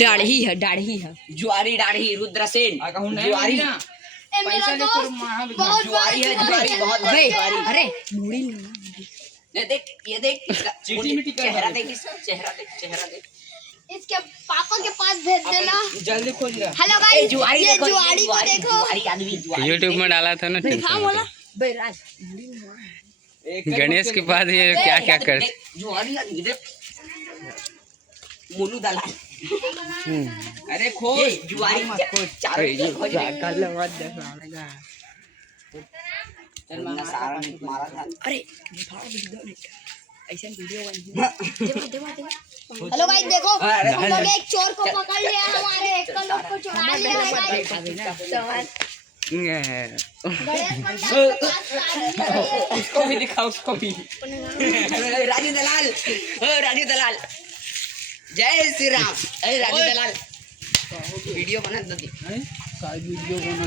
दाढ़ी है जुआरी दाढ़ी रुद्रसेन जुआरी पैसा ले तो बहुत जुआरी है जुआरी बहुत बड़ी जुआरी। अरे मुड़ी ये देख चीटी मिटी कर चेहरा देख इसका चेहरा देख इसके पापा के पास भेज देना। जल्दी खोज रहा हेलो ए, गाइस, जुआरी ये देखो जुआरी को देखो। जुआरी आदमी जुआरी यूट्यूब में डाला था ना हाँ बोला बैराज गणेश के बाद ये क्या क्या कर देख, जुआरी आदमी देख मोनू दलाल अरे ये खोज जुआरी चारों खोज चल मारा सारा मारा था। अरे ऐसा वीडियो हेलो गाइस देखो, अरे, हम लोग एक चोर को पकड़ लिया, हमारे एक लोग को चुरा लिया है गाइस। गणेश पंडाल के पास आदमी खड़े हैं। उसको भी दिखा उसको भी राजू दलाल राजू दलाल जय श्री राम। राजू दलाल वीडियो बना दो वीडियो बना